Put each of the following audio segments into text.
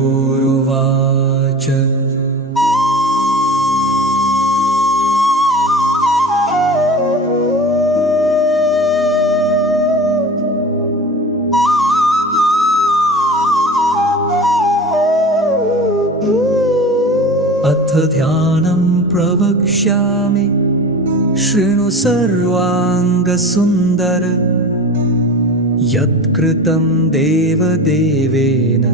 श्रीगुरुर्वाच अथ ध्यानं प्रवक्ष्यामि शृणु सर्वाङ्गसुन्दर यत्कृतं देवदेवेन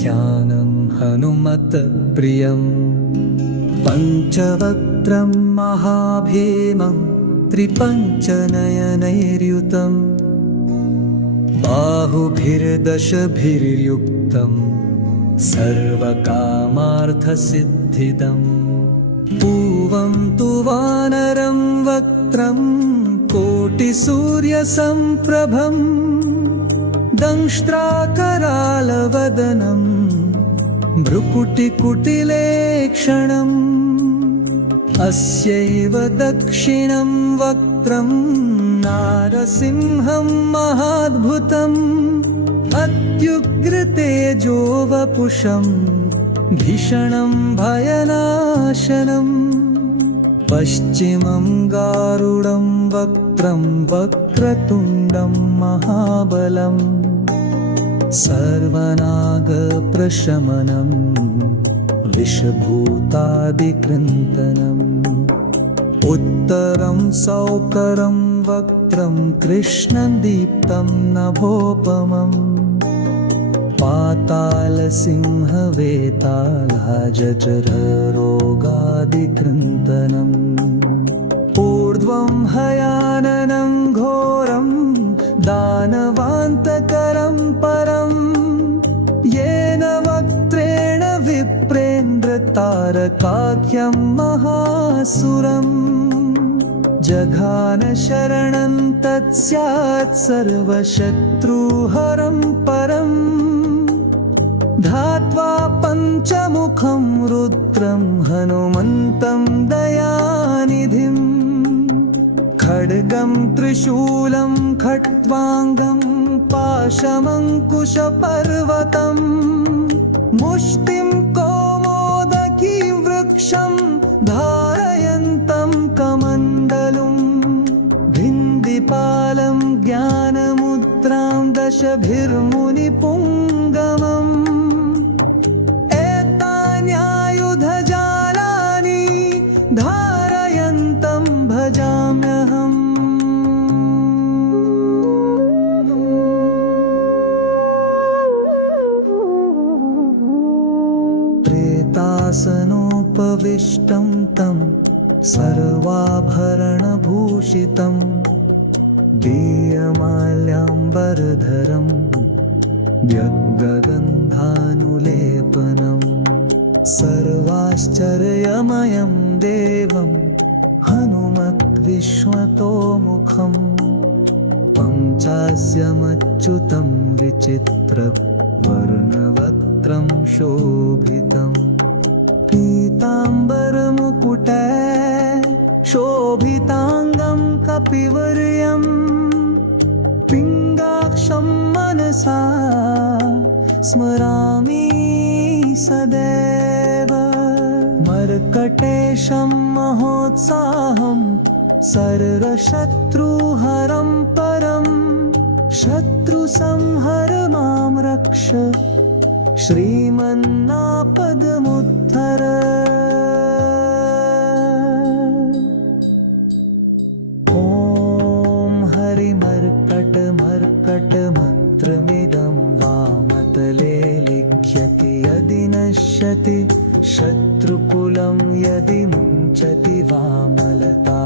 ध्यानं हनुमत्प्रियं पञ्चवक्त्रं महाभीमं त्रिपञ्चनयनैर्युतं बाहुभिर्दशभिर्युक्तं सर्वकामार्थसिद्धिदम् पूवं तु वानरं वक्त्रं कोटिसूर्यसम्प्रभं दंष्ट्राकरालवदनं भ्रुकुटिकुटिलेक्षणम् अस्यैव दक्षिणं वक्त्रं नारसिंहं महाद्भुतम् अत्युग्रतेजोवपुषं भीषणं भयनाशनम् पश्चिमं गारुडं वक्त्रं वक्रतुण्डं महाबलम् सर्वनागप्रशमनं विषभूतादिकृन्तनम् उत्तरं सौकरं वक्त्रं कृष्णदीप्तं नभोपमम् पातालसिंहवेतालजठररोगादिकृन्तनम् ऊर्ध्वं हयाननं घोरं दानवान्तकरं परं येन वक्त्रेण विप्रेन्द्रतारकाख्यं महासुरम् जघान शरणं तत्स्यात् सर्वशत्रुहरं परम् धात्वा पञ्चमुखं रुद्रं हनुमन्तं दयानिधिम् खड्गं त्रिशूलं खट्वाङ्गं पाशमङ्कुशपर्वतम् मुष्टिं कौमोदकीं वृक्षं धारयन्तं कमण्डलुम् भिन्दिपालं ज्ञानमुद्रां दशभिर्मुनिपुङ्गमम् एतान्यायुधजालानि धारयन्तं भजाम्यहम् प्रेतासनोपविष्टं तं सर्वाभरणभूषितं दीयमाल्याम्बरधरं व्यग्गगन्धानुलेपनं सर्वाश्चर्यमयं देवं हनुमद्विश्वतोमुखं पञ्चास्यमच्युतं विचित्रवर्णवक्त्रं शोभितम् पीताम्बरमुकुटे शोभिताङ्गं कपिवर्यं पिङ्गाक्षं मनसा स्मरामि सदैव मर्कटेशं महोत्साहं सर्वशत्रुहरं परं शत्रुसंहर मां रक्ष श्रीमन्नापदमुत्थर ॐ हरिमर्कटमर्कटमन्त्रमिदं वामतले लिख्यति यदि नश्यति शत्रुकुलं यदि मुञ्चति वामलता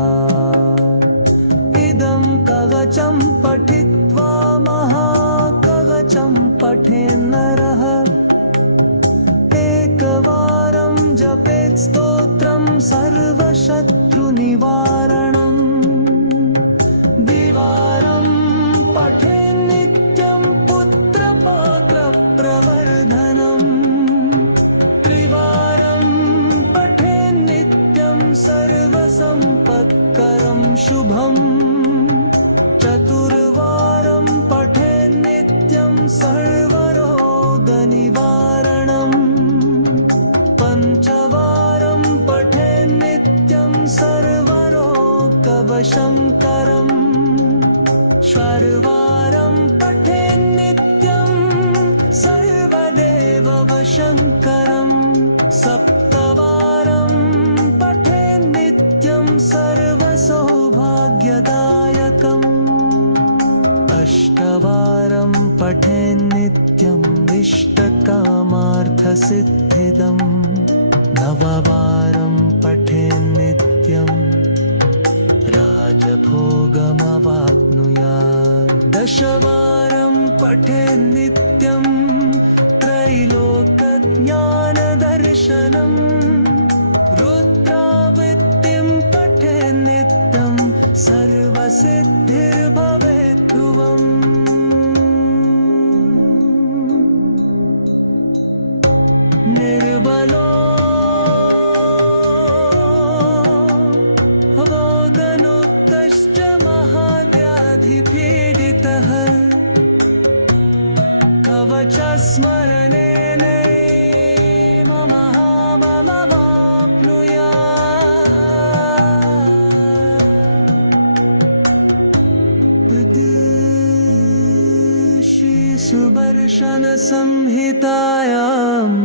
इदं कवचं पठित्वा महाकवचं पठेन्नरः एकवारं जपेत् स्तोत्रं सर्वशत्रुनिवारणम् द्विवारं पठेन्नित्यं पुत्रपौत्रप्रवर्धनम् त्रिवारं पठेन्नित्यं सर्वसम्पत्करं शुभम् चतुर्वारं पठेन्नित्यं सर्वरोग शिवशङ्करम् सर्वारं पठेन्नित्यं सर्वदेवशङ्करम् सप्तवारं पठेन्नित्यं सर्वसौभाग्यदायकम् अष्टवारं पठेन्नित्यम् इष्टकामार्थसिद्धिदम् नववारं पठेन्नित्यम् राजभोगमवाप्नुयात् दशवारं पठेन्नित्यं त्रैलोक्यज्ञानदर्शनम् रुद्रावृत्तिं पठेन्नित्यं सर्वसिद्धिर्भवेत् ध्रुवम् निर्बलो पीडितः कवचस्मरणेनैव महाबलमाप्नुयात् श्रीसुदर्शनसंहितायाम्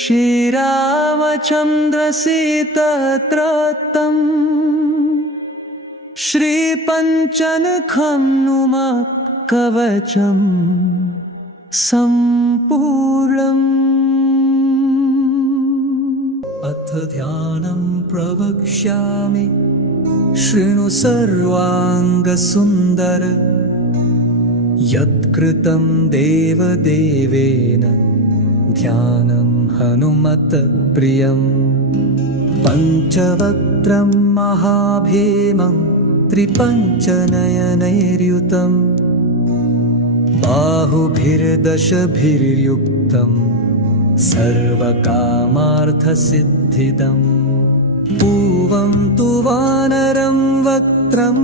श्रीरामचन्द्रसीतत्रतम् श्रीपञ्चनखं नुमः कवचम् सम्पूर्णम्। अथ ध्यानं प्रवक्ष्यामि शृणु सर्वाङ्गसुन्दर यत्कृतं देवदेवेन ध्यानं हनुमत्प्रियम् पञ्चवक्त्रं महाभीमं त्रिपञ्चनयनैर्युतं बाहुभिर्दशभिर्युक्तं सर्वकामार्थसिद्धिदम् पूवं तु वानरं वक्त्रं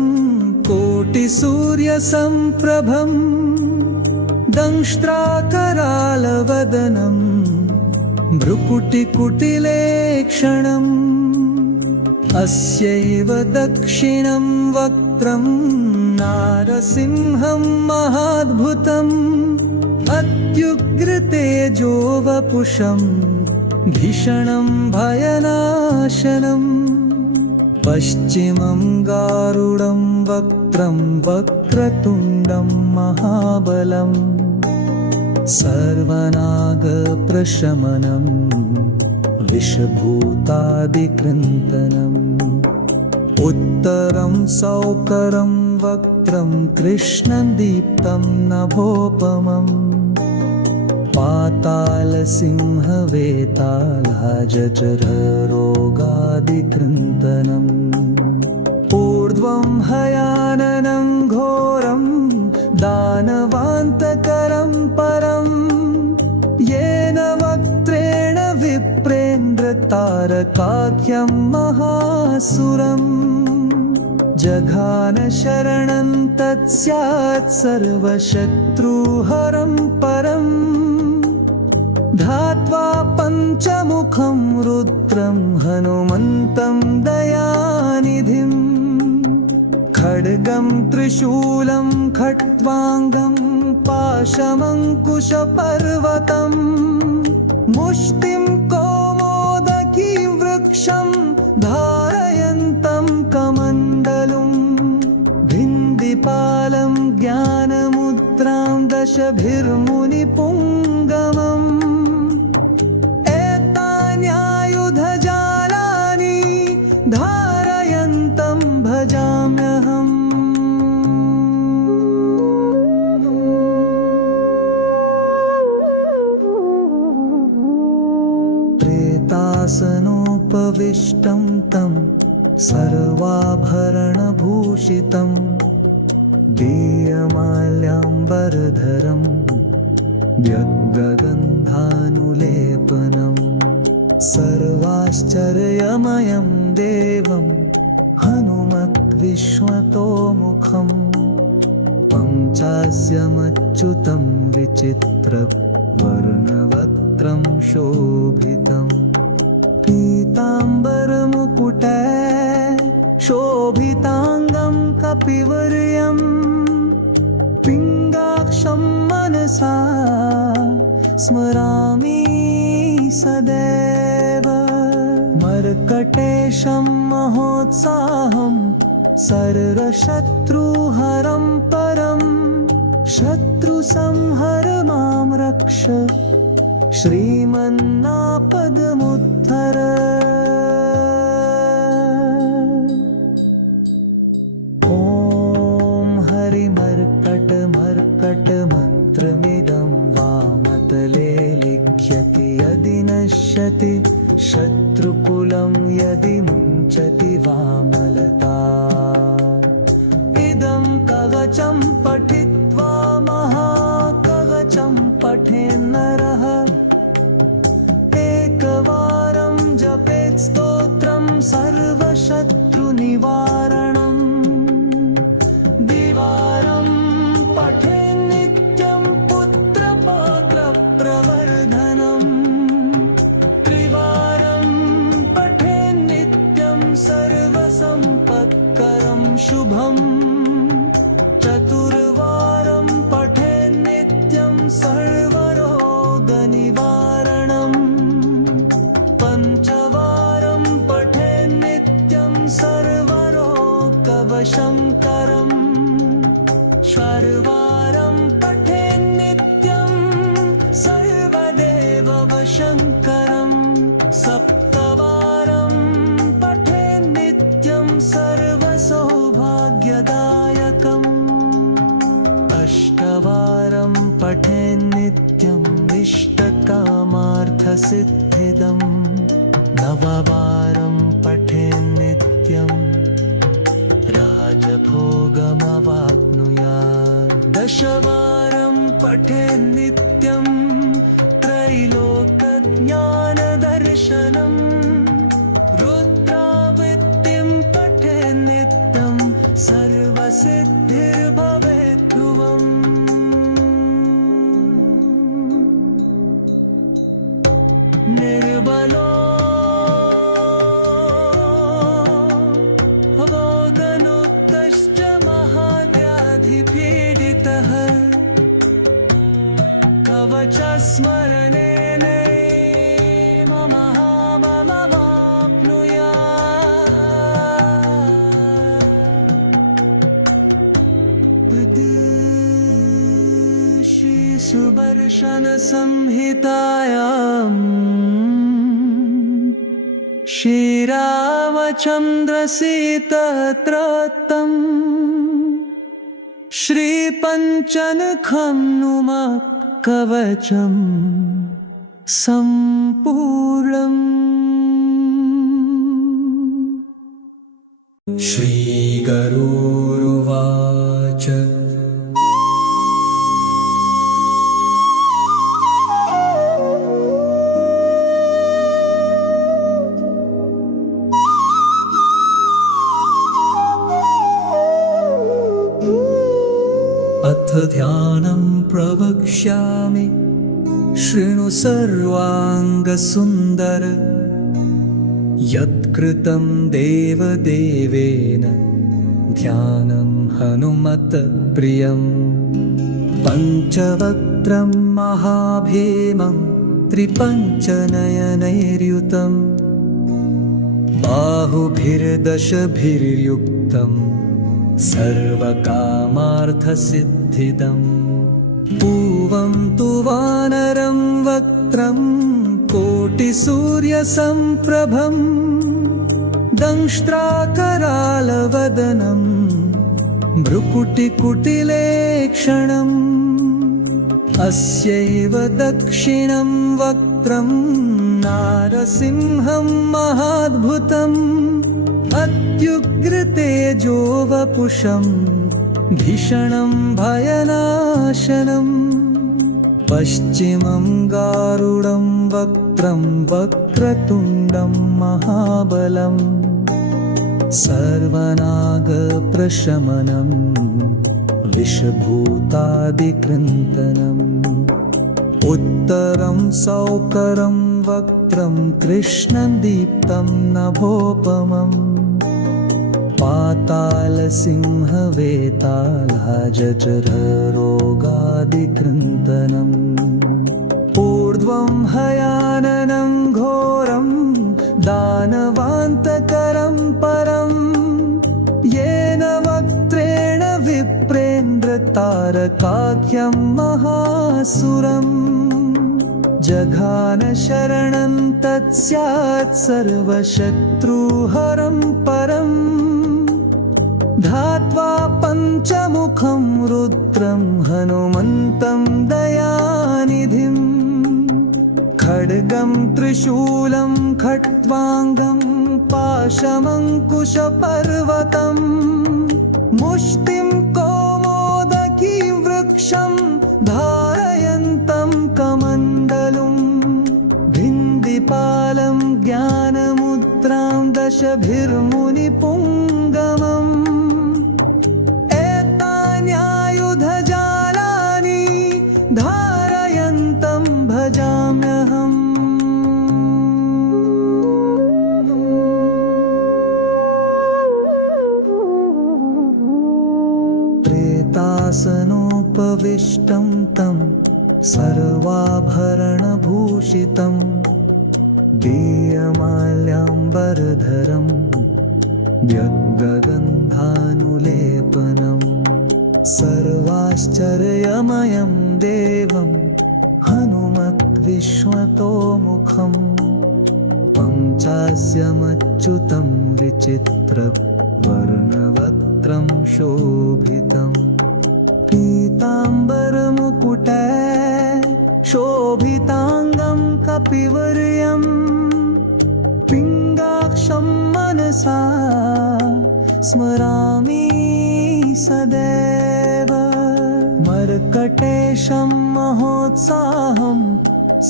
कोटिसूर्यसम्प्रभम् दंष्ट्राकरालवदनं भ्रुकुटिकुटिलेक्षणम् अस्यैव दक्षिणं वक्त्रं नारसिंहं महाद्भुतम् अत्युग्रतेजो वपुषं भीषणं भयनाशनम् पश्चिमं गारुडं वक्त्रं वक्रतुण्डं महाबलम् सर्वनागप्रशमनम् विषभूतादिकृन्तनम् उत्तरं सौकरं वक्त्रं कृष्णदीप्तं नभोपमम् पातालसिंहवेतालजठररोगादिकृन्तनम् ऊर्ध्वं हयाननं घोरं दानवान्तकरं परम् येन वक्त्रेण विप्रेन्द्रतारकाख्यं महासुरम् जघान शरणं तत्स्यात् सर्वशत्रुहरं परम् ध्यात्वा पञ्चमुखं रुद्रं हनुमन्तं दयानिधिम् खड्गं त्रिशूलं खट्वाङ्गं पाशमङ्कुशपर्वतम् मुष्टिं कौमोदकीं वृक्षं धारयन्तं कमण्डलुं भिन्दिपालं ज्ञानमुद्रां दशभिर्मुनिपुङ्गमम् एतान्यायुधजालानि धारयन्तं भजाम्यहम् प्रेतासनोपविष्टं तं सर्वाभरणभूषितं दीयमाल्याम्बरधरं व्यग्गगन्धानुलेपनं सर्वाश्चर्यमयं देवं हनुमद्विश्वतोमुखं पञ्चास्यमच्युतं विचित्रवर्णवक्त्रं शोभितं पीताम्बरमुकुटे शोभिताङ्गं कपिवर्यं पिङ्गाक्षं मनसा स्मरामि सदैव मर्कटेशं महोत्साहं सर्वशत्रुहरं परं शत्रुसंहर मां रक्ष श्रीमन्नापदमुद्धर ॐ हरिमर्कटमर्कटमन्त्रमिदं वामतले लिख्यति यदि नश्यति शत्रुकुलं यदि मुञ्चति वामलता इदं कवचं पठित्वा महाकवचं पठेन्नरः एकवारं जपेत् स्तोत्रं सर्वशत्रुनिवारणम् द्विवारं पठेन्नित्यं पुत्रपौत्रप्रवर्धनम् त्रिवारं पठेन्नित्यं सर्वसम्पत्करं शुभम् चतुर्वारं पठेन्नित्यं सर्वरोगनिवारणम् पञ्चवारं पठेन्नित्यं सर्वरोगवशङ्करम् षड्वारं पठेन्नित्यं सर्वदेववशङ्करम् सप्तवारं पठेन्नित्यं सर्वसौभाग्यदायकम् अष्टवारं पठेन्नित्यम् इष्टकामार्थसिद्धिदम् नववारं पठेन्नित्यं राजभोगमवाप्नुयात् दशवारं पठेन्नित्यं त्रैलोक्यज्ञानदर्शनम् रुद्रावृत्तिं पठेन्नित्यं सर्वसिद्धिर्भवेत् ध्रुवम् निर्बलो अवोगनुक्तश्च महाव्याधिपीडितः कवचस्मरणेनैव महाबलमाप्नुयात् श्रीसुदर्शनसंहितायाम् श्रीरामचन्द्रसीतत्रतं श्रीपञ्चनखं नुमः कवचं सम्पूर्णम् श्रीगरुरुवाच अथ ध्यानं प्रवक्ष्यामि शृणु सर्वाङ्गसुन्दर यत्कृतं देवदेवेन ध्यानं हनुमत्प्रियं पञ्चवक्त्रं महाभीमं त्रिपञ्चनयनैर्युतं बाहुभिर्दशभिर्युक्तम् सर्वकामार्थसिद्धिदम् पूवं तु वानरं वक्त्रं कोटिसूर्यसम्प्रभं दंष्ट्राकरालवदनं भ्रुकुटिकुटिलेक्षणम् अस्यैव दक्षिणं वक्त्रं नारसिंहं महाद्भुतम् अत्युग्रतेजो वपुषं भीषणं भयनाशनम् पश्चिमं गारुडं वक्त्रं वक्रतुण्डं महाबलम् सर्वनागप्रशमनं विषभूतादिकृन्तनम् उत्तरं सौकरं वक्त्रं कृष्णदीप्तं नभोपमम् पातालसिंहवेतालजठररोगादिकृन्तनम् ऊर्ध्वं हयाननं घोरं दानवान्तकरं परम् येन वक्त्रेण विप्रेन्द्रतारकाख्यं महासुरम् जघान शरणं तत्स्यात् सर्वशत्रुहरं परम् ध्यात्वा पञ्चमुखं रुद्रं हनुमन्तं दयानिधिम् खड्गं त्रिशूलं खट्वाङ्गं पाशमङ्कुशपर्वतम् मुष्टिं कौमोदकी वृक्षं धारयन्तं कमण्डलुम् भिन्दिपालं ज्ञानमुद्रां दशभिर्मुनिपुङ्गमम् एतान्यायुधजालानि धारयन्तं भजाम्यहम् प्रेतासनोपविष्टं तं सर्वाभरणभूषितं दीयमाल्याम्बरधरं व्यग्गगन्धानुलेपनं सर्वाश्चर्यमयं देवं हनुमद्विश्वतोमुखम् पञ्चास्यमच्युतं विचित्रवर्णवक्त्रं शोभितम् पीताम्बरमुकुटे शोभिताङ्गं कपिवर्यं पिङ्गाक्षं मनसा स्मरामि सदैव मर्कटेशं महोत्साहं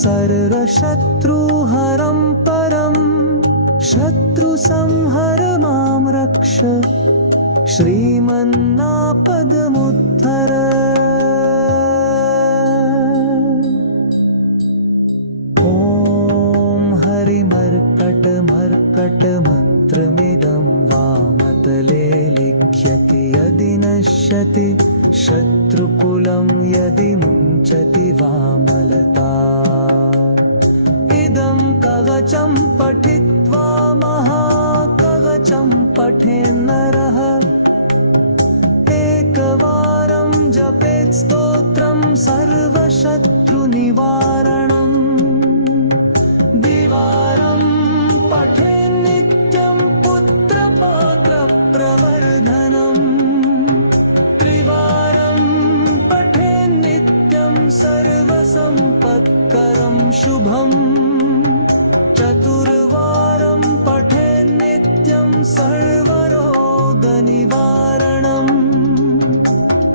सर्वशत्रुहरं परं शत्रुसंहर मां रक्ष श्रीमन्नापदमुद्धर ॐ हरिमर्कटमर्कटमन्त्रमिदं वामतले लिख्यति यदि नश्यति शत्रुकुलं यदि मुञ्चति वामलता इदं कवचं पठित्वा महाकवचं पठेन्नरः एकवारं जपेत् स्तोत्रं सर्वशत्रुनिवारणम् द्विवारं पठेन्नित्यं पुत्रपौत्रप्रवर्धनम् त्रिवारं पठेन्नित्यं सर्वसम्पत्करं शुभम् चतुर्वारं पठेन्नित्यं सर्वरोगनिवारणम्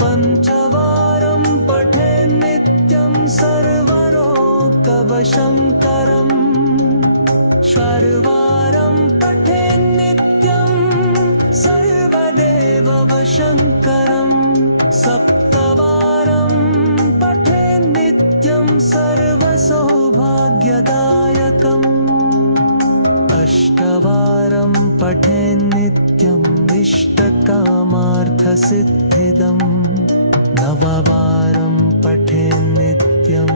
पञ्चवारं पठेन्नित्यं सर्वरोगवशङ्करम् षड्वारं पठेन्नित्यं सर्वदेववशङ्करम् सप्तवारं पठेन्नित्यं सर्वसौभाग्यदायकम् अष्टवारं पठेन्नित्यम् इष्टकामार्थसिद्धिदम् नववारं पठेन्नित्यं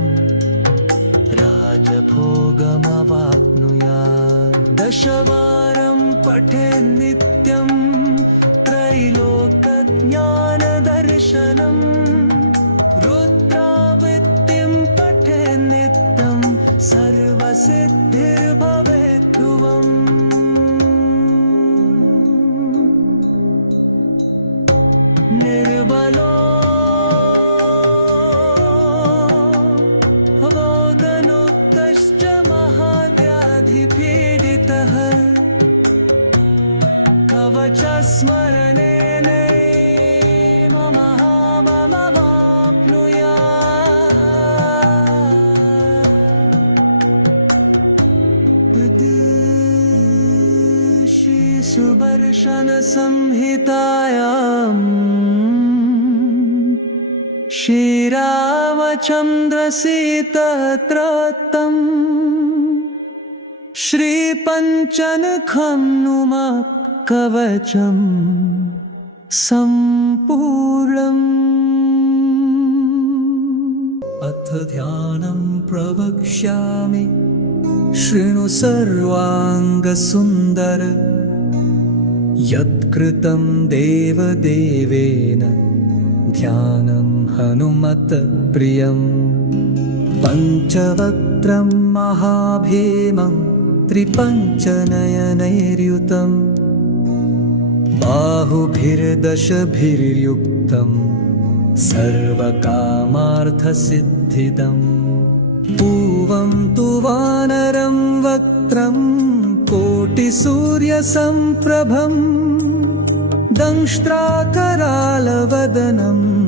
राजभोगमवाप्नुयात् दशवारं पठेन्नित्यं त्रैलोक्यज्ञानदर्शनम् रुद्रावृत्तिं पठेन्नित्यं सर्वसिद्धिर्भवेत् ध्रुवम् निर्बलो रोगनुक्तश्च महाव्याधिपीडितः कवचस्मरणेन सुदर्शन संहितायां श्रीरामचरितमानसे चन्द्रसी तत्र श्रीपञ्चनखं नुमा कवचं सम्पूर्णम्। अथ ध्यानं प्रवक्ष्यामि शृणु सर्वाङ्गसुन्दर। यत्कृतं देवदेवेन ध्यानं हनुमत्प्रियं। पञ्चवक्त्रं महाभीमं त्रिपञ्चनयनैर्युतं। बाहुभिर्दशभिर्युक्तं सर्वकामार्थसिद्धिदम्। पूवं तु वानरं वक्त्रं कोटिसूर्यसम्प्रभम्। दंष्ट्राकरालवदनं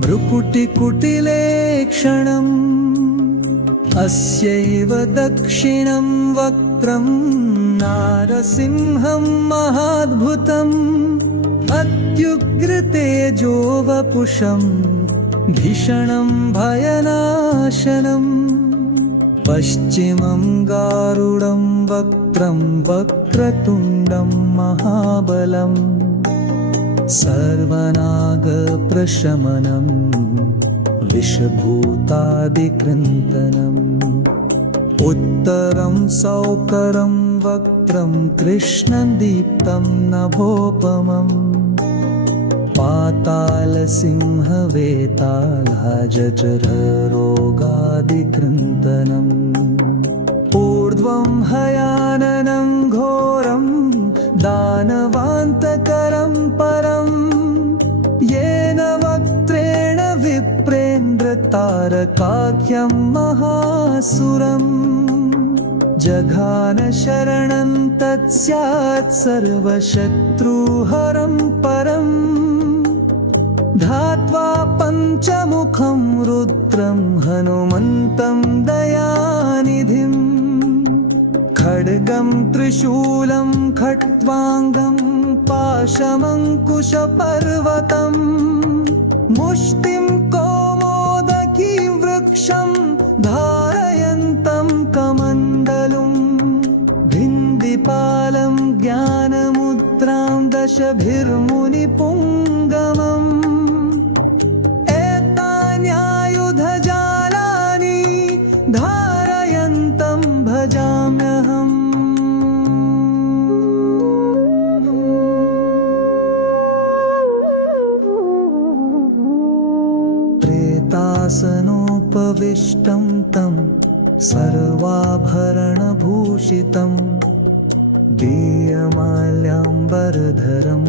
भ्रुकुटिकुटिलेक्षणम्। अस्यैव दक्षिणं वक्त्रं नारसिंहं महाद्भुतम्। अत्युग्रतेजो वपुषं भीषणं भयनाशनम्। पश्चिमं गारुडं वक्त्रं वक्रतुण्डं महाबलम्। सर्वनागप्रशमनं विषभूतादिकृन्तनम्। उत्तरं सौकरं वक्त्रं कृष्णदीप्तं नभोपमम्। पातालसिंहवेतालजठररोगादिकृन्तनम्। ऊर्ध्वं हयाननं घोरं दानवान्तकरं परम्। येन वक्त्रेण विप्रेन्द्रतारकाख्यं महासुरम्। जघान शरणं तत्स्यात् सर्वशत्रुहरं परम्। धात्वा पञ्चमुखं रुद्रं हनुमन्तं दयानिधिम्। खड्गं त्रिशूलं खट्वाङ्गं पाशमङ्कुशपर्वतम्। मुष्टिं कौमोदकी वृक्षं धारयन्तं कमण्डलुम्। भिन्दिपालं ज्ञानमुद्रां दशभिर्मुनिपुङ्गमम्। एतान्यायुधजालानि धारयन्तं भजाम्यहम्। प्रेतासनोपविष्टं तं सर्वाभरणभूषितं। दीयमाल्याम्बरधरं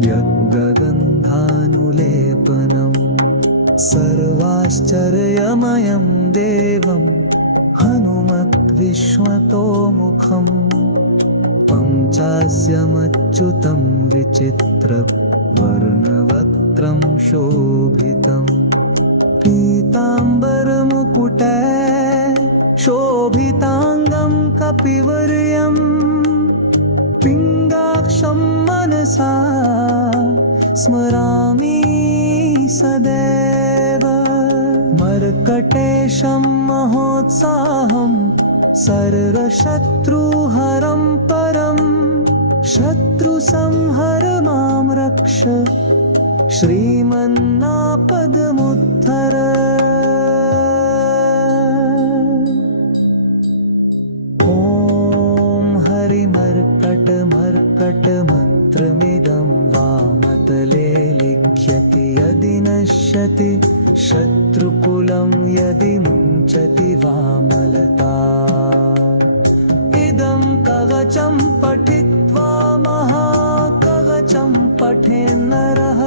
व्यग्गगन्धानुलेपनं। सर्वाश्चर्यमयं देवं हनुमद्विश्वतोमुखम्। पञ्चास्यमच्युतं विचित्रवर्णवक्त्रं शोभितम्। पीताम्बरमुकुटे शोभिताङ्गं कपिवर्यं। पिङ्गाक्षं मनसा स्मरामि सदैव। मर्कटेशं महोत्साहं सर्वशत्रुहरं परम्। शत्रुसंहर मां रक्ष श्रीमन्नापदमुद्धर। ॐ हरिमर्कटमर्कटमन्त्रमिदं वामतले लिख्यति। यदि नश्यति शत्रुकुलं यदि मुञ्चति वामलता। इदं कवचं पठित्वा महाकवचं पठेन्नरः।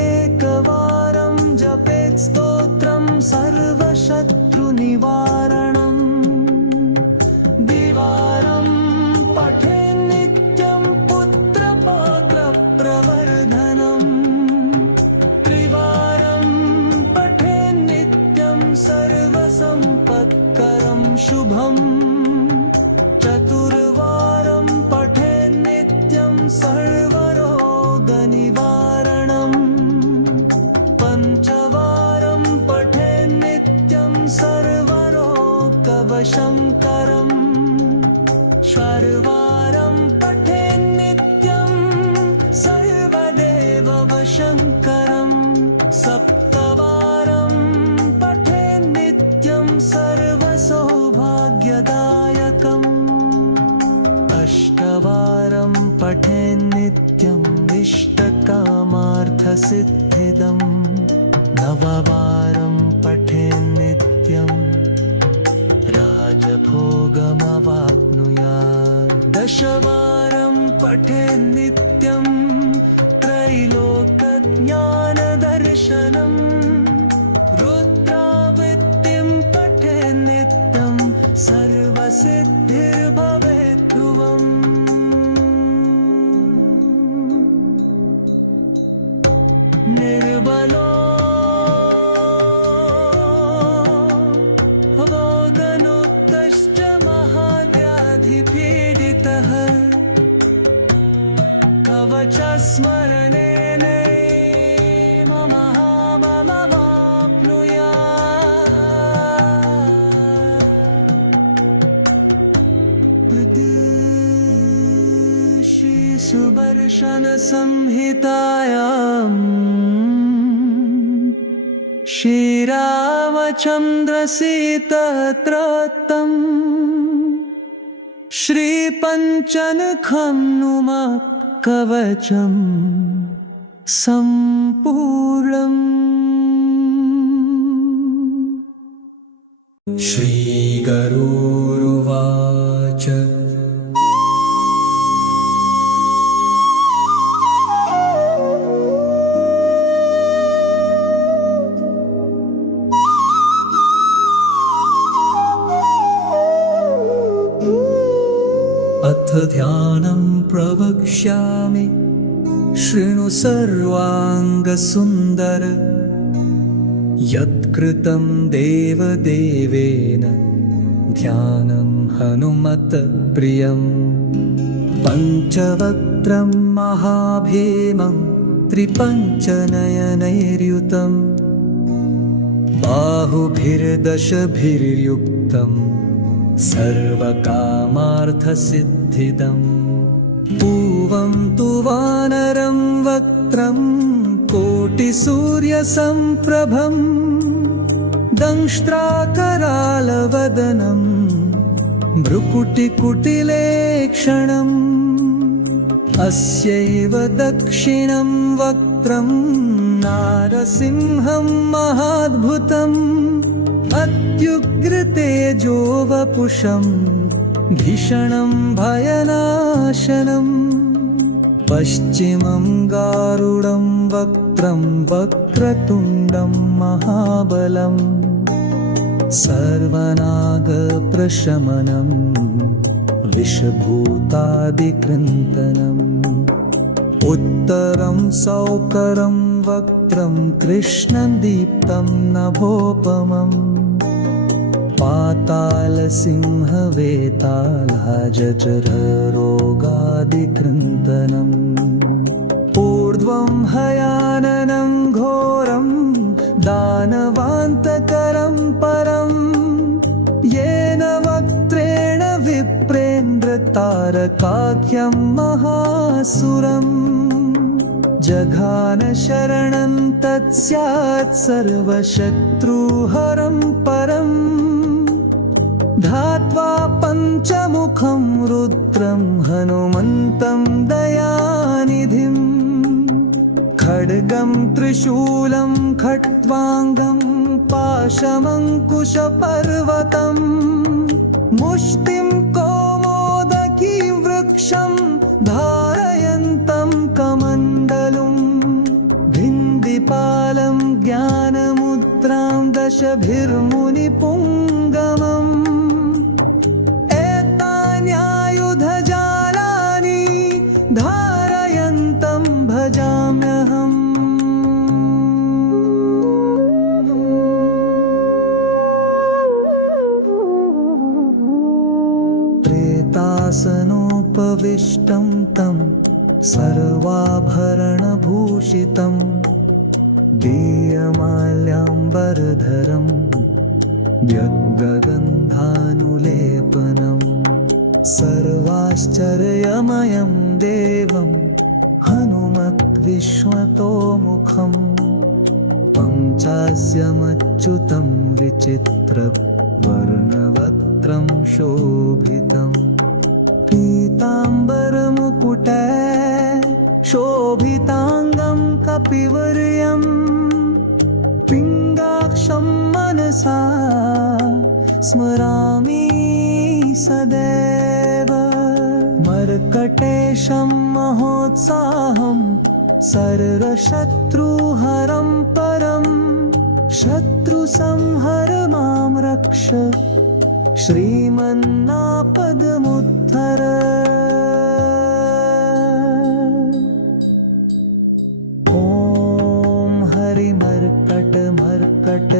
एकवारं जपेत् स्तोत्रं सर्वशत्रुनिवारणम्। द्विवारं पठेन्नित्यं पुत्रपौत्रप्रवर्धनम्। त्रिवारं पठेन्नित्यं सर्वसम्पत्करं शुभम्। चतुर्वारं पठेन्नित्यं सर्वरोगनिवारणम्। पञ्चवारं पठेन्नित्यम् इष्टकामार्थसिद्धिदम् नववारं पठेन्नित्यम् राजभोगमवाप्नुयात् दशवारं पठेन्नित्यं त्रैलोकज्ञानदर्शनम् रुद्रावृत्तिं पठेन्नित्यं सर्वसिद्धिर्भवेत् ध्रुवम् निर्बलो भोगनुत्तश्च महाव्याधिपीडितः कवचस्मरणेन महाबलमवाप्नुयात् श्रीसुदर्शनसंहितायाम् श्रीरामचन्द्रसीतत्रतम् श्रीपञ्चनखं नुमः कवचम् सम्पूर्णम्। श्रीगरुरुवाच अथ ध्यानं प्रवक्ष्यामि शृणु सर्वाङ्गसुन्दर यत्कृतं देवदेवेन ध्यानं हनुमत्प्रियम् पञ्चवक्त्रं महाभीमं त्रिपञ्चनयनैर्युतं बाहुभिर्दशभिर्युक्तम् सर्वकामार्थसिद्धिदम् पूवं तु वानरं वक्त्रं कोटिसूर्यसम्प्रभं दंष्ट्राकरालवदनं भ्रुकुटिकुटिलेक्षणम् अस्यैव दक्षिणं वक्त्रं नारसिंहं महाद्भुतम् अत्युग्रतेजोवपुषं भीषणं भयनाशनम् पश्चिमं गारुडं वक्त्रं वक्रतुण्डं महाबलम् सर्वनागप्रशमनं विषभूतादिकृन्तनम् उत्तरं सौकरं वक्त्रं कृष्णदीप्तं नभोपमम् पातालसिंहवेतालजठररोगादिकृन्तनम् ऊर्ध्वं हयाननं घोरं दानवान्तकरं परम् येन वक्त्रेण विप्रेन्द्रतारकाख्यं महासुरम् जघान शरणं तत्स्यात् सर्वशत्रुहरं परम् ध्यात्वा पञ्चमुखं रुद्रं हनुमन्तं दयानिधिं खड्गं त्रिशूलं खट्वाङ्गं पाशमङ्कुशपर्वतं मुष्टिं कौमोदकी वृक्षं धारयन्तं कमण्डलुं भिन्दिपालं ज्ञानमुद्रां दशभिर्मुनिपुङ्गमम् एतान्यायुधजालानि धारयन्तं भजाम्यहम् प्रेतासनोपविष्टं तं सर्वाभरणभूषितं दीयमाल्याम्बरधरं व्यग्गगन्धानुलेपनं सर्वाश्चर्यमयं देवं हनुमद्विश्वतोमुखं पञ्चास्यमच्युतं विचित्रवर्णवक्त्रं शोभितं पीताम्बरमुकुटे शोभिताङ्गं कपिवर्यम् पिङ्गाक्षं मनसा स्मरामि सदैव मर्कटेशं महोत्साहं सर्वशत्रुहरं परं शत्रुसंहर मां रक्ष श्रीमन्नापदमुद्धर ॐ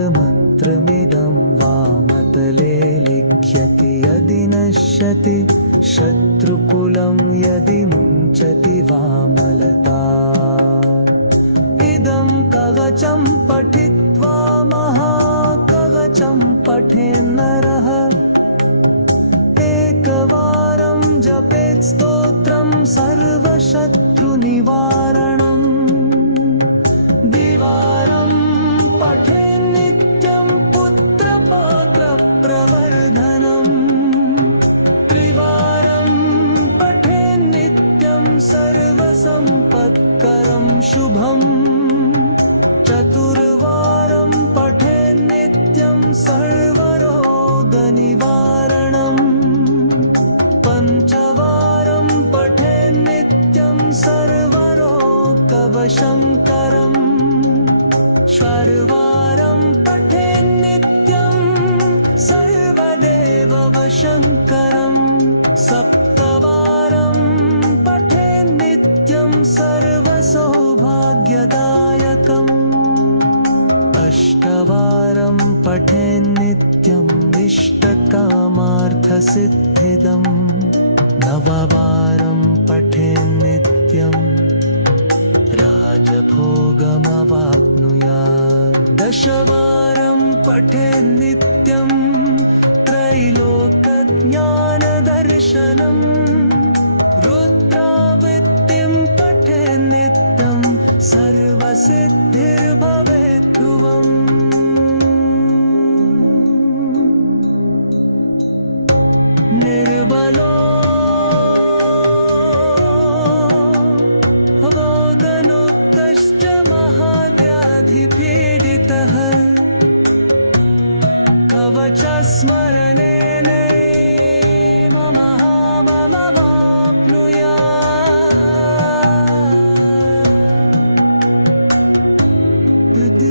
हरिमर्कटमर्कटमन्त्रमिदं वामतले लिख्यति यदि नश्यति शत्रुकुलं यदि मुञ्चति वामलता इदं कवचं पठित्वा महाकवचं पठेन्नरः एकवारं जपेत् स्तोत्रं सर्वशत्रुनिवारणम् द्विवारं पठेन्नित्यं पुत्रपौत्रप्रवर्धनम् त्रिवारं पठेन्नित्यं सर्वसम्पत्करं शुभम् चतुर्वारं पठेन्नित्यं सर्वरोगनिवारणम् पञ्चवारं पठेन्नित्यं सर्वरोगवशङ्करम् षड्वारं पठेन्नित्यं सर्वदेववशङ्करम् सप्तवारं पठेन्नित्यं सर्वसौभाग्यदायकम् अष्टवारं पठेन्नित्यम् इष्टकामार्थसिद्धिदम् नववारं पठेन्नित्यं राजभोगमवाप्नुयात् दशवारं पठेन्नित्यं त्रैलोक्यज्ञानदर्शनम् रुद्रावृत्तिं पठेन्नित्यं सर्वसिद्धिर्भवेत् ध्रुवम् निर्बलो अवोदनुत्तश्च महाव्याधिपीडितः कवचस्मरणेनैव महाबलमाप्नुयात्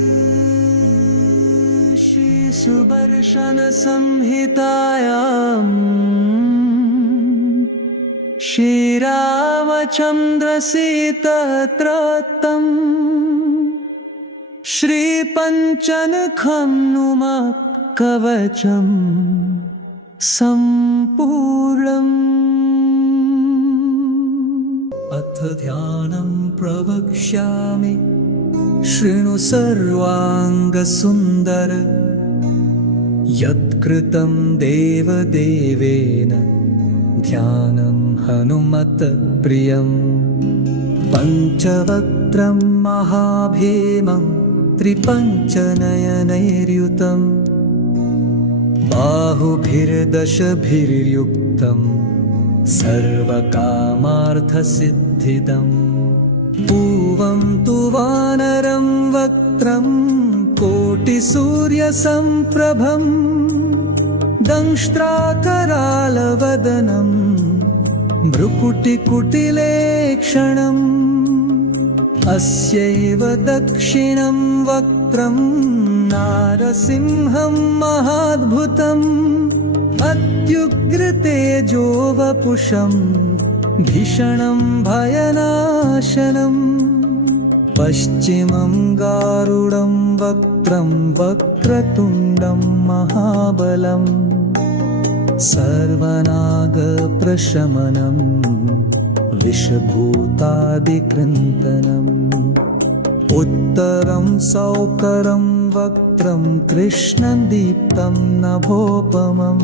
श्रीसुदर्शनसंहितायाम् श्रीरामचन्द्रसीतत्रतं श्रीपञ्चनखं नुमः कवचं सम्पूर्णम् अथ ध्यानं प्रवक्ष्यामि शृणु सर्वाङ्गसुन्दर यत्कृतं देवदेवेन ध्यानं हनुमत्प्रियम् पञ्चवक्त्रं महाभीमं त्रिपञ्चनयनैर्युतं बाहुभिर्दशभिर्युक्तं सर्वकामार्थसिद्धिदम् पूवं तु वानरं वक्त्रं कोटिसूर्यसम्प्रभम् दंष्ट्राकरालवदनं भ्रुकुटिकुटिलेक्षणम् अस्यैव दक्षिणं वक्त्रं नारसिंहं महाद्भुतम् अत्युग्रतेजोवपुषं भीषणं भयनाशनम् पश्चिमं गारुडं वक्त्रं वक्रतुण्डं महाबलम् सर्वनागप्रशमनं विषभूतादिकृन्तनम् उत्तरं सौकरं वक्त्रं कृष्णदीप्तं नभोपमम्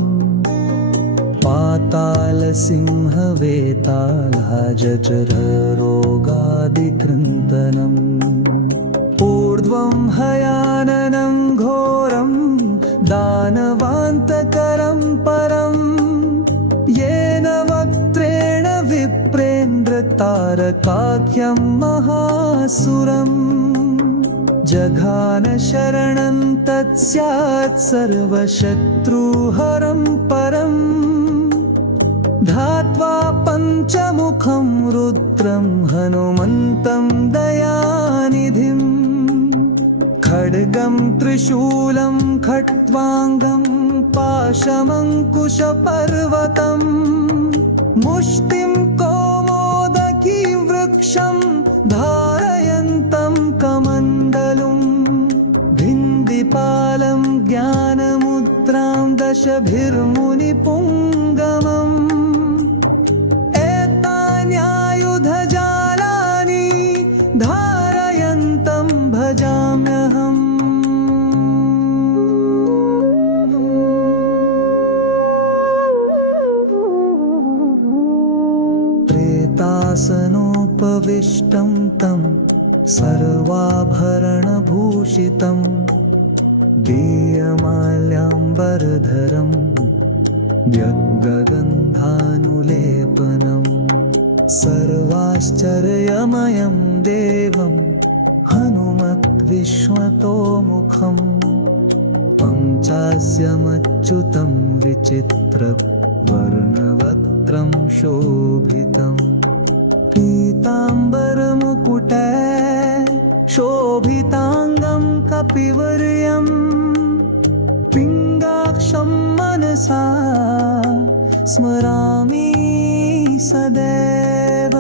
पातालसिंहवेतालजठररोगादिकृन्तनम् ऊर्ध्वं हयाननं घोरं दानवान्तकरं परं येन वक्त्रे तारकाख्यं महासुरम् जघान शरणं तत्स्यात् सर्वशत्रुहरं परम् ध्यात्वा पञ्चमुखं रुद्रं हनुमन्तं दयानिधिम् खड्गं त्रिशूलं खट्वाङ्गं पाशमङ्कुशपर्वतम् मुष्टिं कौमोदकी वृक्षं धारयन्तं कमण्डलुं भिन्दिपालं ज्ञानमुद्रां दशभिर्मुनिपुङ्गमम् एतान्यायुधजालानि धारयन्तं भजाम्यहम् प्रेतासनोपविष्टं तं सर्वाभरणभूषितं दीयमाल्याम्बरधरं व्यग्गगन्धानुलेपनं सर्वाश्चर्यमयं देवं हनुमद्विश्वतोमुखम् पञ्चास्यमच्युतं विचित्रवर्णवक्त्रं शोभितम् पीताम्बरमुकुटे शोभिताङ्गं कपिवर्यम् पिङ्गाक्षं मनसा स्मरामि सदैव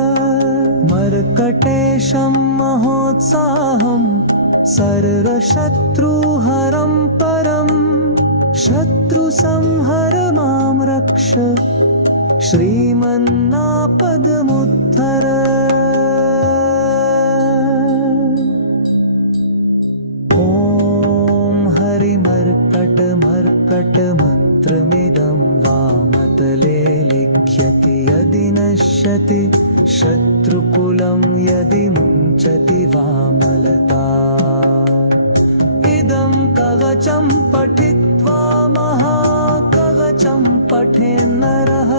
मर्कटेशं महोत्साहं सर्वशत्रुहरं परं शत्रुसंहर मां रक्ष श्रीमन्नापदमुद्धर ॐ हरिमर्कटमर्कटमन्त्रमिदं वामतले लिख्यति यदि नश्यति शत्रुकुलं यदि मुञ्चति वामलता इदं कवचं पठित्वा महाकवचं पठेन्नरः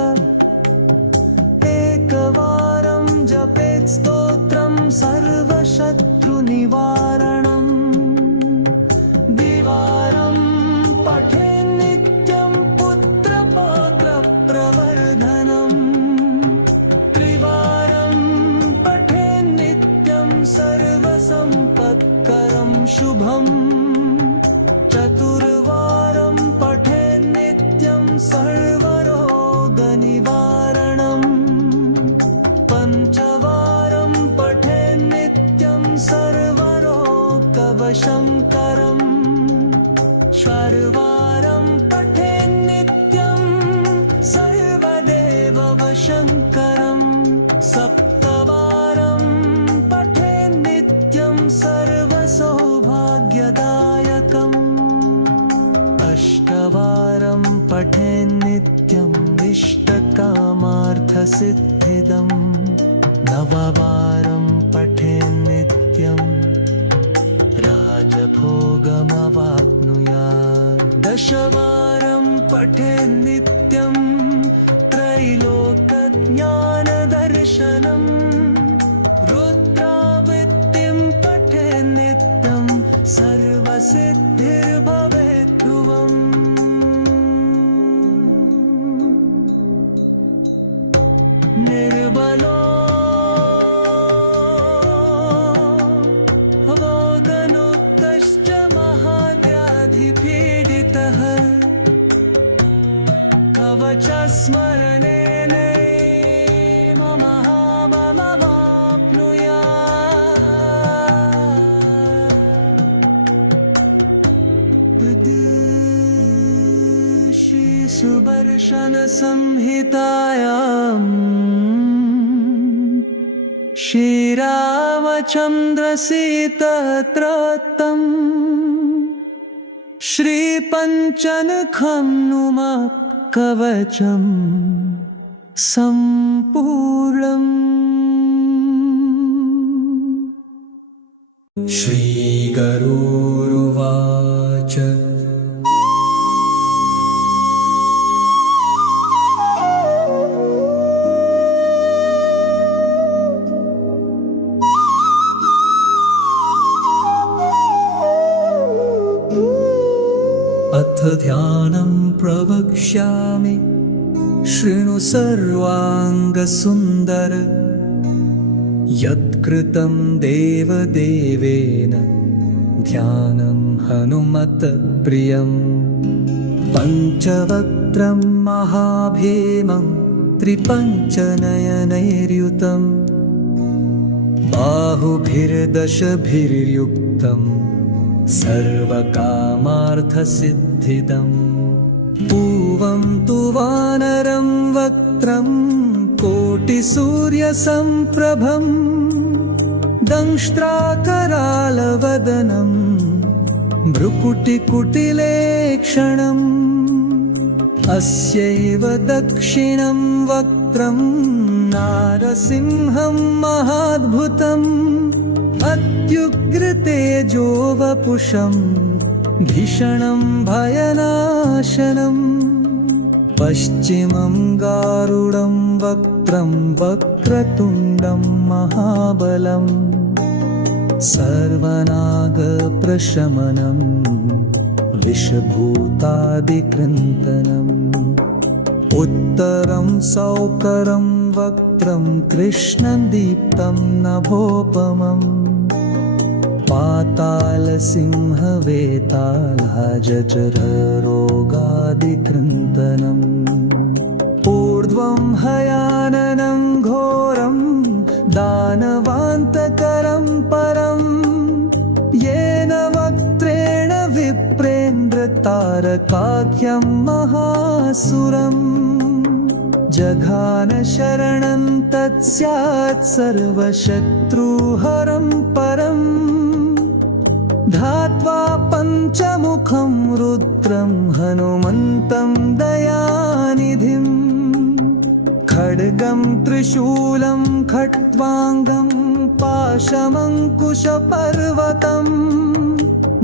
एकवारं जपेत् स्तोत्रं सर्वशत्रुनिवारणम् द्विवारं पठेन्नित्यं पुत्रपौत्रप्रवर्धनम् त्रिवारं पठेन्नित्यं सर्वसम्पत्करं शुभम् चतुर्वारं पठेन्नित्यं सर्वरोगनिवारणम् पञ्चवारं पठेन्नित्यं सर्वरोगवशङ्करम् षड्वारं पठेन्नित्यं सर्वदेववशङ्करम् सप्तवारं पठेन्नित्यं सर्वसौभाग्यदायकम् अष्टवारं पठेन्नित्यम् इष्टकामार्थसिद्धिदम् नववारं पठेन्नित्यं राजभोगमवाप्नुयात् दशवारं पठेन्नित्यं त्रैलोक्यज्ञानदर्शनम् रुद्रावृत्तिं पठेन्नित्यं सर्वसिद्धिर्भवेत् ध्रुवम् निर्बलो अवोगनुक्तश्च महाव्याधिपीडितः कवचस्मरणेन सुदर्शनसंहितायाम् श्रीरामचन्द्रसीतत्रतं श्रीपञ्चनखं नुमः कवचं सम्पूर्णम्। श्रीगरुरुवाच समर्थध्यानं प्रवक्ष्यामि शृणु सर्वाङ्गसुन्दर यत्कृतं देवदेवेन ध्यानं हनुमत्प्रियम् पञ्चवक्त्रं महाभीमं त्रिपञ्चनयनैर्युतं बाहुभिर्दशभिर्युक्तं सर्वकामार्थसिद्धिदम् पूवं तु वानरं वक्त्रं कोटिसूर्यसम्प्रभं दंष्ट्राकरालवदनं भ्रुकुटिकुटिलेक्षणम् अस्यैव दक्षिणं वक्त्रं नारसिंहं महाद्भुतम् अत्युग्रतेजोवपुषं भीषणं भयनाशनम् पश्चिमं गारुडं वक्त्रं वक्रतुण्डं महाबलम् सर्वनागप्रशमनं विषभूतादिकृन्तनम् उत्तरं सौकरं वक्त्रं कृष्णदीप्तं नभोपमम् पातालसिंहवेतालजठररोगादिकृन्तनम् ऊर्ध्वं हयाननं घोरं दानवान्तकरं परं येन वक्त्रेण विप्रेन्द्रतारकाख्यं महासुरम् जघान शरणं तत्स्यात् सर्वशत्रुहरं परम् ध्यात्वा पञ्चमुखं रुद्रं हनुमन्तं दयानिधिम् खड्गं त्रिशूलं खट्वाङ्गं पाशमङ्कुशपर्वतम्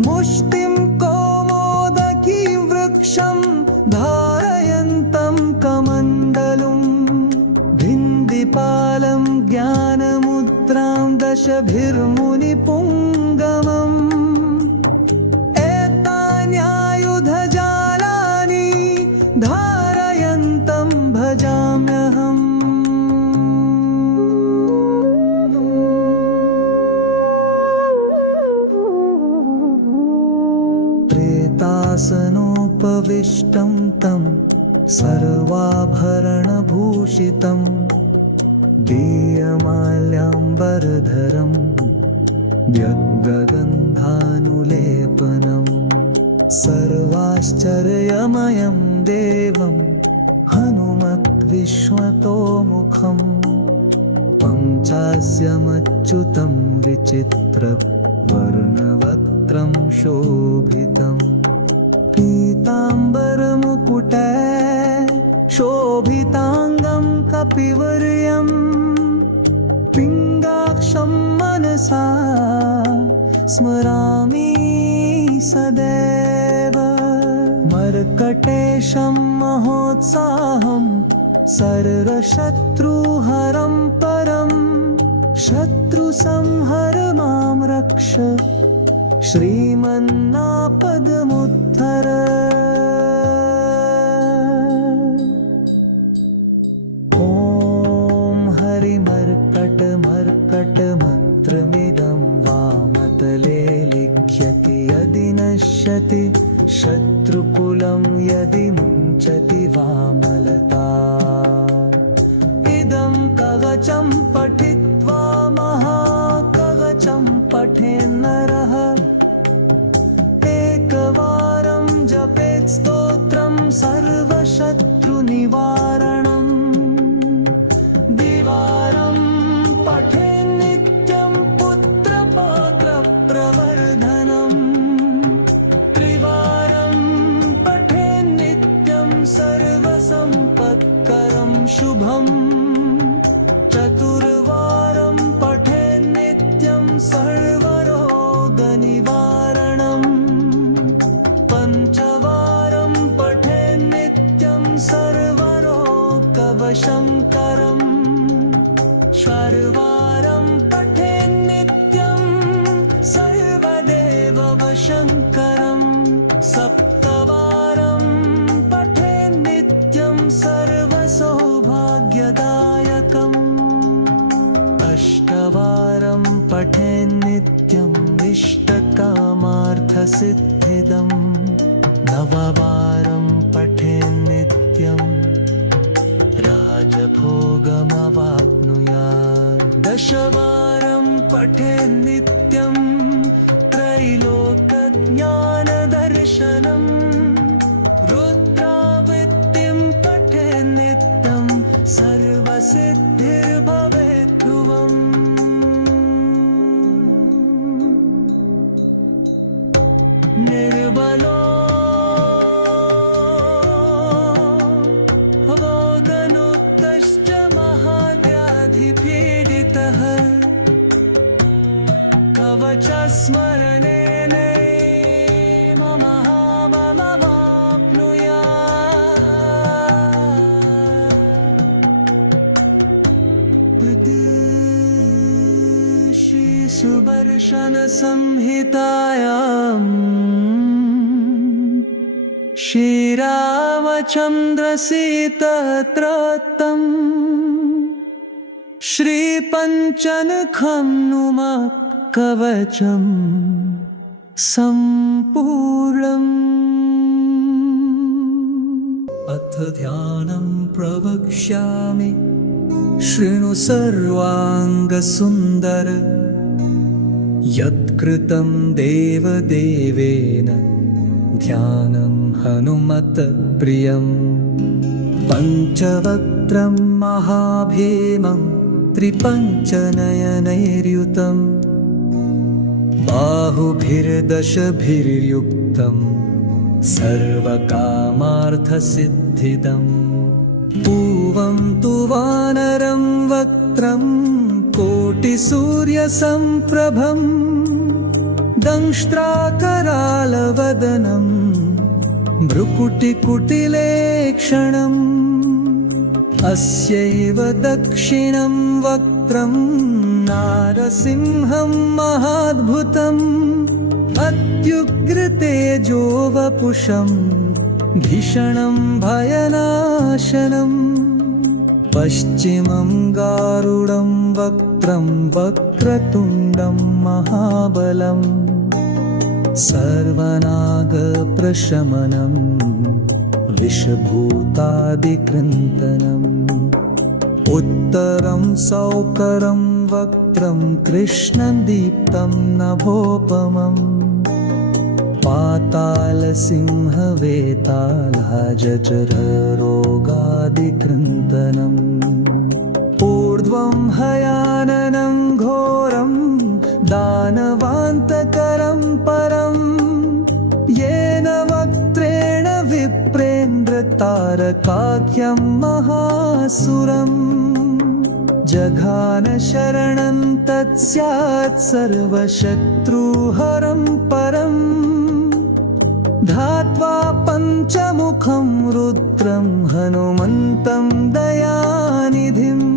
मुष्टिं कौमोदकी वृक्षं धारयन्तं कमण्डलुम् भिन्दिपालं ज्ञानमुद्रां दशभिर्मुनिपुङ्गमम् एतान्यायुधजालानि धारयन्तं भजाम्यहम् प्रेतासनोपविष्टं तं सर्वाभरणभूषितं दीयमाल्याम्बरधरं व्यग्रगन्धानुलेपनं सर्वाश्चर्यमयं देवं हनुमद्विश्वतोमुखं पञ्चास्यमच्युतं विचित्रवर्णवक्त्रं शोभितम् पीताम्बरमुकुटे शोभिताङ्गं कपिवर्यं पिङ्गाक्षं मनसा स्मरामि सदैव मर्कटेशं महोत्साहं सर्वशत्रुहरं परं शत्रुसंहर मां रक्ष श्रीमन्नापदमुत्थर ॐ हरिमर्कटमर्कटमन्त्रमिदं वामतले लिख्यति यदि नश्यति शत्रुकुलं यदि मुञ्चति वामलता इदं कवचं पठित्वा महाकवचं पठेन्नरः एकवारं जपेत् स्तोत्रं सर्वशत्रुनिवारणम् द्विवारं पठेन्नित्यं पुत्रपौत्रप्रवर्धनम् त्रिवारं पठेन्नित्यं सर्वसम्पत्करं शुभम् चतुर्वारं पठेन्नित्यं सर्वरोगनिवारणम् पञ्चवारं पठेन्नित्यं सर्वरोगवशङ्करम् षड्वारं पठेन्नित्यं सर्वदेववशङ्करम् सप्तवारं एकवारं पठेन्नित्यम् इष्टकामार्थसिद्धिदम् नववारं पठेन्नित्यम् राजभोगमवाप्नुयात् दशवारं पठेन्नित्यं त्रैलोक्यज्ञानदर्शनम् रुद्रावृत्तिं पठेन्नित्यं सर्वसिद्धिर्भवेत् ध्रुवम् निर्बलो अवोगनुक्तश्च महाव्याधिपीडितः कवचस्मरणेनैव महाबलमाप्नुयात्। श्रीसुदर्शनसंहितायाम् श्रीरामचन्द्रसीतत्रतम् श्रीपञ्चनखं नुमः कवचम् सम्पूर्णम्। अथ ध्यानं प्रवक्ष्यामि शृणु सर्वाङ्गसुन्दर यत्कृतं देवदेवेन ध्यानं हनुमत्प्रियम् पञ्चवक्त्रं महाभीमं त्रिपञ्चनयनैर्युतं बाहुभिर्दशभिर्युक्तं सर्वकामार्थसिद्धिदम् पूवं तु वानरं वक्त्रं कोटिसूर्यसम्प्रभम् दंष्ट्राकरालवदनं भ्रुकुटिकुटिलेक्षणम् अस्यैव दक्षिणं वक्त्रं नारसिंहं महाद्भुतम् अत्युग्रतेजो वपुषं भीषणं भयनाशनम् पश्चिमं गारुडं वक्त्रं वक्रतुण्डं महाबलम् सर्वनागप्रशमनं विषभूतादिकृन्तनम् उत्तरं सौकरं वक्त्रं कृष्णदीप्तं नभोपमम् पातालसिंहवेतालजठररोगादिकृन्तनम् ऊर्ध्वं हयाननं घोरं दानवान्तकरं परं येन वक्त्रेण विप्रेन्द्रतारकाख्यं महासुरम् जघान शरणं तत्स्यात् सर्वशत्रुहरं परम् धात्वा पञ्चमुखं रुद्रं हनुमन्तं दयानिधिम्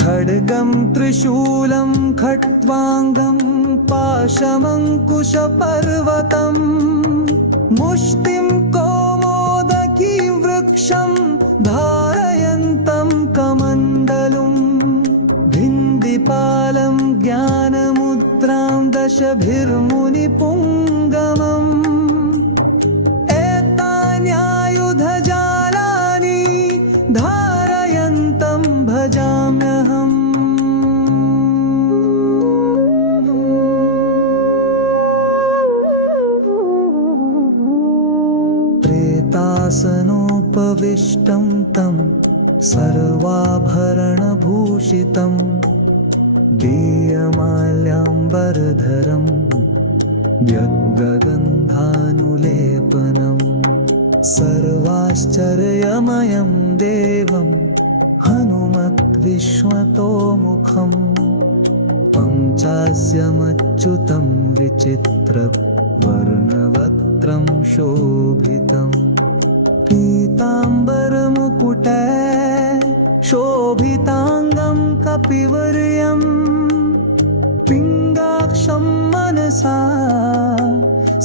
खड्गं त्रिशूलं खट्वाङ्गं पाशमङ्कुशपर्वतम् मुष्टिं कौमोदकी वृक्षं धारयन्तं कमण्डलुम् भिन्दिपालं ज्ञानमुद्रां दशभिर्मुनिपुङ्गमम् एतान्यायुधजालानि धारयन्तं भजाम्यहम् प्रेतासनोपविष्टं तं सर्वाभरणभूषितं दीयमाल्याम्बरधरं व्यग्रगन्धानुलेपनं सर्वाश्चर्यमयं देवं हनुमद्विश्वतोमुखं पञ्चास्यमच्युतं विचित्रवर्णवक्त्रं शोभितम् पीताम्बरमुकुटे शोभिताङ्गं कपिवर्यं पिङ्गाक्षं मनसा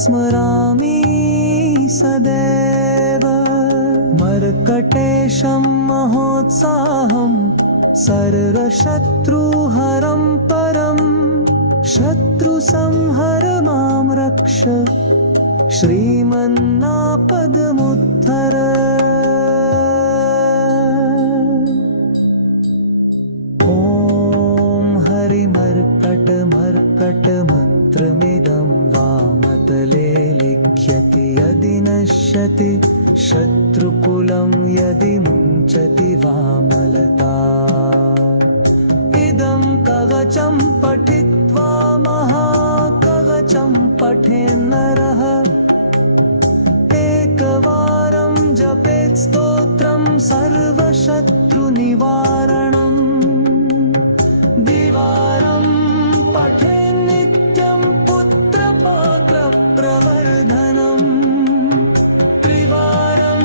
स्मरामि सदैव मर्कटेशं महोत्साहं सर्वशत्रुहरं परं शत्रुसंहर मां रक्ष श्रीमन्नापदमुत्थर ॐ हरिमर्कटमर्कटमन्त्रमिदं वामतले लिख्यति यदि नश्यति शत्रुकुलं यदि मुञ्चति वामलता इदं कवचं पठित्वा महाकवचं पठेन्नरः एकवारं जपेत् स्तोत्रं सर्वशत्रुनिवारणम् द्विवारं पठेन्नित्यं पुत्रपौत्रप्रवर्धनम् त्रिवारं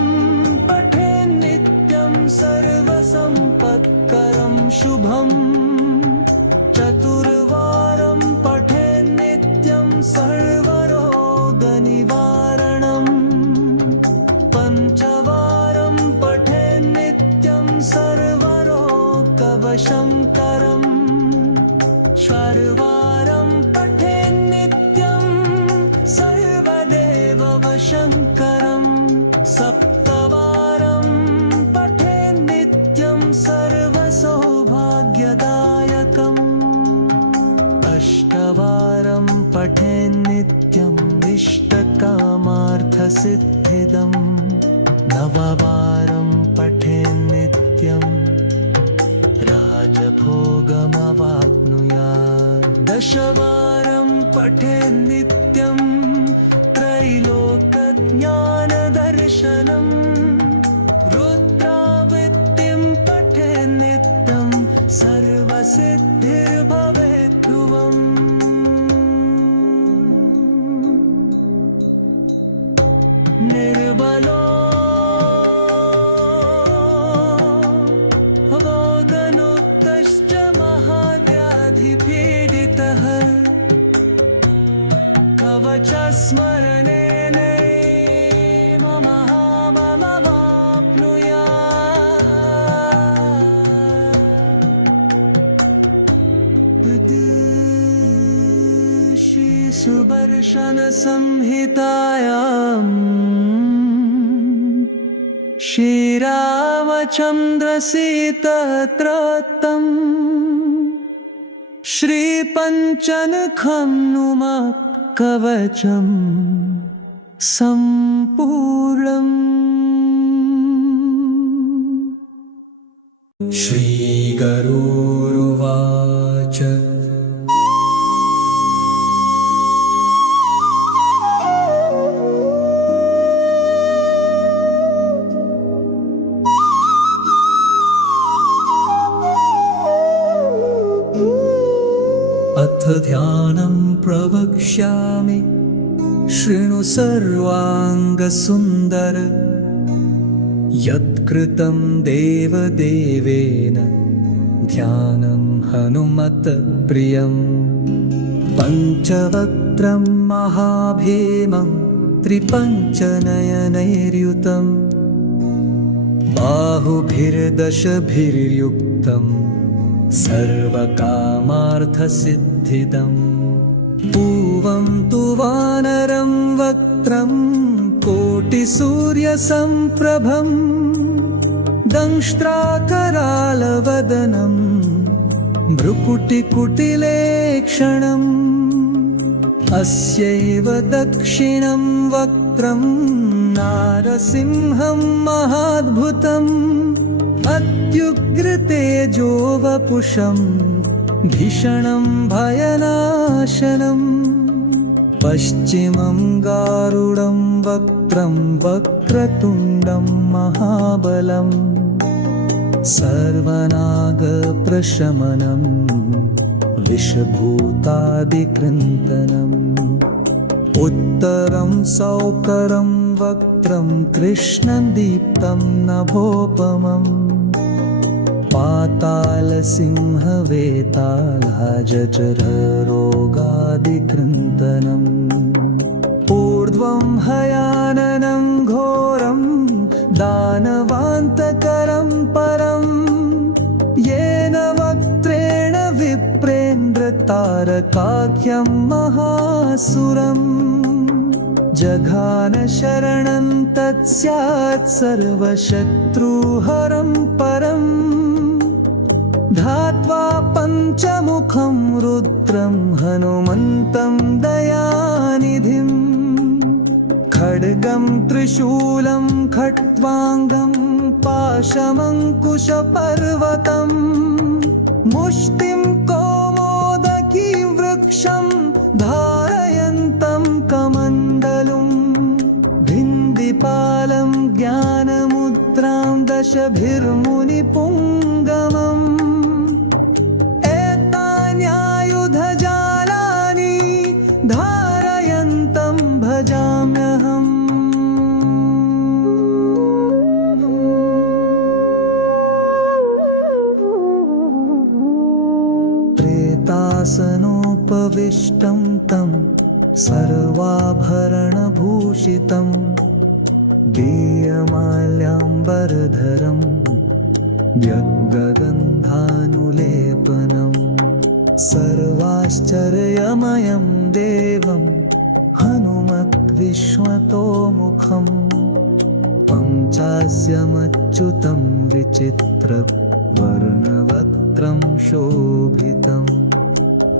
पठेन्नित्यं सर्वसम्पत्करं शुभम् चतुर्वारं पठेन्नित्यं सर्वरोगनिवारणम् पञ्चवारं पठेन्नित्यं सर्वरोगवशङ्करम् षड्वारं पठेन्नित्यं सर्वदेववशङ्करम् सप्तवारं पठेन्नित्यं सर्वसौभाग्यदायकम् अष्टवारं पठेन्नित्यम् इष्टकामार्थसिद्धिदम् नववारं पठेन्नित्यम् राजभोगमवाप्नुयात् दशवारं पठेन्नित्यं त्रैलोक्यज्ञानदर्शनम् रुद्रावृत्तिं पठेन्नित्यं सर्वसिद्धिर्भवेत् ध्रुवम् निर्बलो पीडितः कवचस्मरणेनैव महाबलमाप्नुयात् श्रीसुदर्शनसंहितायाम् श्रीरामचन्द्रसीतत्रतम् श्रीपञ्चनखं नुमः कवचं सम्पूर्णम् श्रीगरुरुवाच अथ ध्यानं प्रवक्ष्यामि शृणु सर्वाङ्गसुन्दर यत्कृतं देवदेवेन ध्यानं हनुमत्प्रियम् पञ्चवक्त्रं महाभीमं त्रिपञ्चनयनैर्युतम् बाहुभिर्दशभिर्युक्तम् सर्वकामार्थसिद्धिदम् पूवं तु वानरं वक्त्रं कोटिसूर्यसम्प्रभम् दंष्ट्राकरालवदनं भ्रुकुटिकुटिलेक्षणम् अस्यैव दक्षिणं वक्त्रं नारसिंहं महाद्भुतम् अत्युग्रतेजो वपुषं भीषणं भयनाशनम् पश्चिमं गारुडं वक्त्रं वक्रतुण्डं महाबलम् सर्वनागप्रशमनं विषभूतादिकृन्तनम् उत्तरं सौकरं वक्त्रं कृष्णदीप्तं नभोपमम् पातालसिंहवेतालजठररोगादिकृन्तनम् ऊर्ध्वं हयाननं घोरं दानवान्तकरं परं ये तारकाख्यं महासुरम् जघान शरणं तत्स्यात् सर्वशत्रुहरं परम् ध्यात्वा पञ्चमुखं रुद्रं हनुमन्तं दयानिधिम् खड्गं त्रिशूलं खट्वाङ्गं पाशमङ्कुशपर्वतम् मुष्टिं कौमोदकी वृक्षं धारयन्तं कमण्डलुं भिन्दिपालं ज्ञानमुद्रां दशभिर्मुनिपुङ्गमम् एतान्यायुधजालानि धारयन्तं भजाम्यहम् प्रेतासनोपविष्टं तं सर्वाभरणभूषितं दीयमाल्याम्बरधरं व्यग्गगन्धानुलेपनं सर्वाश्चर्यमयं देवं हनुमद्विश्वतोमुखम् पञ्चास्यमच्युतं विचित्रवर्णवक्त्रं शोभितम्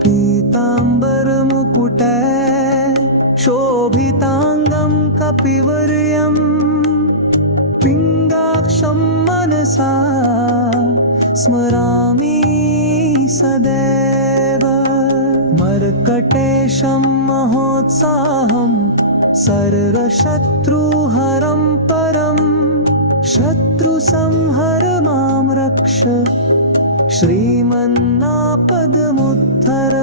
पीताम्बरमुकुटे शोभिताङ्गं कपिवर्यं पिङ्गाक्षं मनसा स्मरामि सदैव मर्कटेशं महोत्साहं सर्वशत्रुहरं परं शत्रुसंहर मां रक्ष श्रीमन्नापदमुद्धर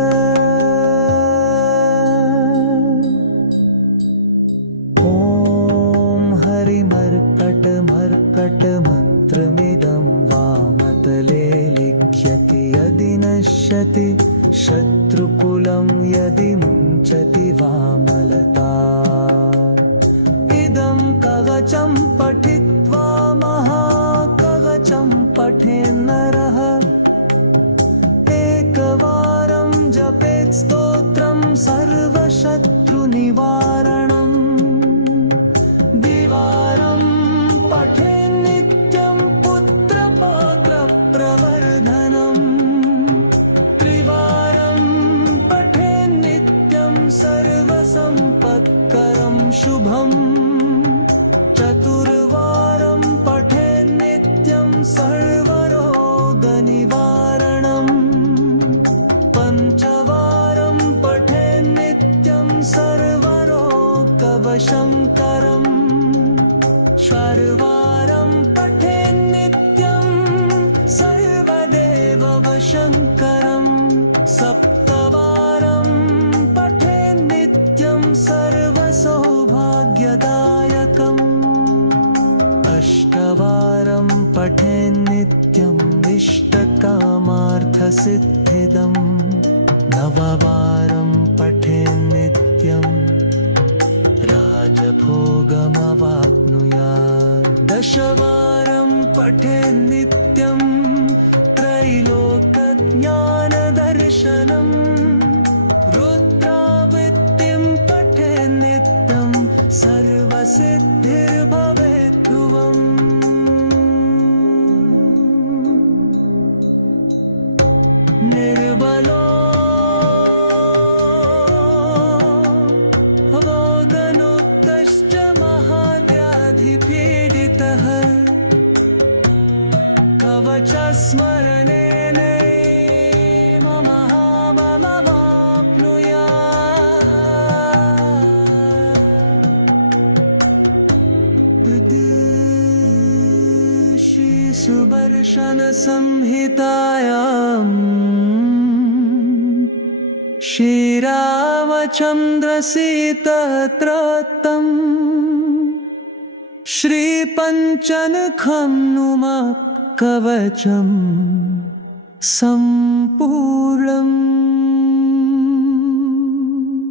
ॐ हरिमर्कटमर्कटमन्त्रमिदं वामतले लिख्यति यदि नश्यति शत्रुकुलं यदि मुञ्चति वामलता इदं कवचं पठित्वा महाकवचं पठेन्नरः एकवारं जपेत् स्तोत्रं सर्वशत्रुनिवारणम् द्विवारं पठेन्नित्यं पुत्रपौत्रप्रवर्धनम् त्रिवारं पठेन्नित्यं सर्वसम्पत्करं शुभम् चतुर्वारं पठेन्नित्यं सर्वरोगनिवारणम् पञ्चवारं पठेन्नित्यं सर्वरोगवशङ्करम् षड्वारं पठेन्नित्यं सर्वदेववशङ्करम् सप्तवारं पठेन्नित्यं सर्वसौभाग्यदायकम् अष्टवारं पठेन्नित्यम् इष्टकामार्थसिद्धिदम् नववारं पठेन्नित्यं राजभोगमवाप्नुयात् दशवारं पठेन्नित्यं त्रैलोक्यज्ञानदर्शनम् रुद्रावृत्तिं पठेन्नित्यं सर्वसिद्धिर्भवेत् ध्रुवम् निर्बलो भोगनुक्तश्च महाव्याधिपीडितः कवचस्मरणेन सुदर्शनसंहितायां श्रीरामचन्द्रसीतत्रतं श्रीपञ्चनखं नुमः कवचं सम्पूर्णम्।